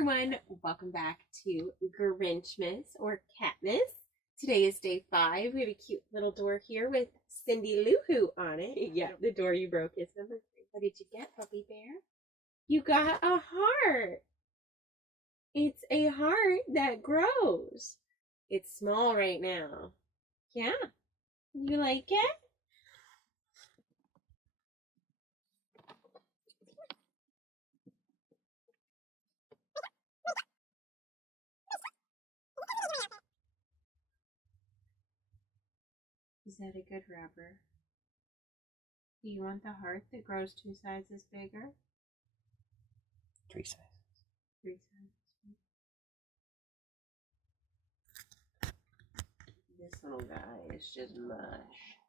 everyone, welcome back to Grinchmas or catmas. Today is day 5. We have a cute little door here with Cindy Lou Who on it. Yeah, the door you broke is number 3. What did you get, puppy bear? You got a heart. It's a heart that grows. It's small right now. Yeah, you like it? Is that a good rubber? Do you want the heart that grows 2 sizes bigger? 3 sizes. 3 sizes. This little guy is just mush.